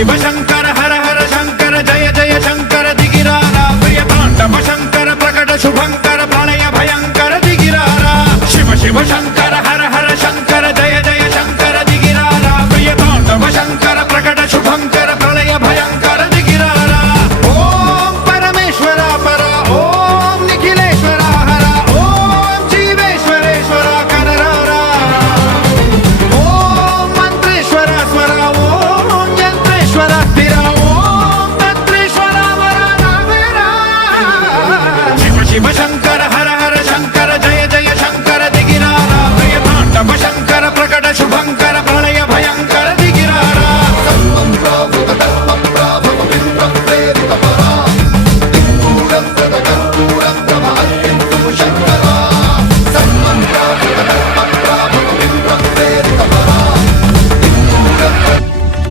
शिव शंकर हर हर शंकर जय जय शंकर दिगिरारा प्रिय तांडव शंकर प्रकट शुभंकर प्रलय भयंकर दिगिरारा शिव शिव शंकर